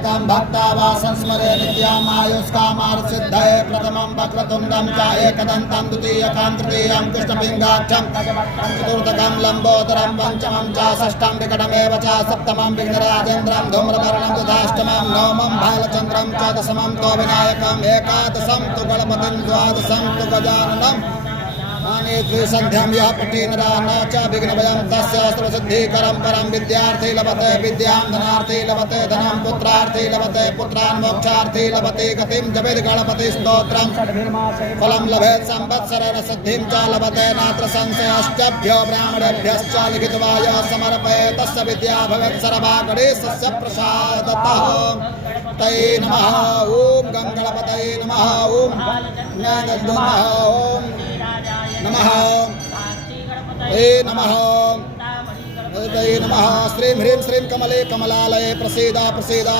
एकं भक्तावासं स्मरे नित्यम् आयुष्कामार्थसिद्धये प्रथमं वक्रतुण्डं च एकदन्तं द्वितीयकं तृतीयं कृष्णपिङ्गाक्षं चतुर्थकं लम्बोदरं पञ्चमं च षष्ठं विकटमेव च सप्तमं विघ्नराजेन्द्रं धूम्रवर्णं तथाष्टमं नवमं बालचन्द्रं च दशमं तो विनायकम् एकादशं तु गणपतिं द्वादशं तु गजाननम् संध्यां यः पठेन्नरा न च विघ्नभयं तस्य सर्वसिद्धिकरं परं विद्यार्थी लभते विद्यां धनार्थी लभते धनं पुत्रार्थी लभते पुत्रान् मोक्षार्थी लभते गतिं जपेद गणपति स्तोत्रं फलं लभेत् संवत्सरेण सिद्धिं च लभते नात्र संशयश्चभ्यो ब्राह्मणेभ्यश्च लिखित्वा यः समर्पयेत् तस्य विद्या भवेत् सर्वागणेशस्य प्रसादतः तै नमः ॐ गङ्गणपतये नमः ॐ नमः नमः नमः नमः श्रीं ह्रीं श्रीं कमले कमलालये प्रसीदा प्रसीदा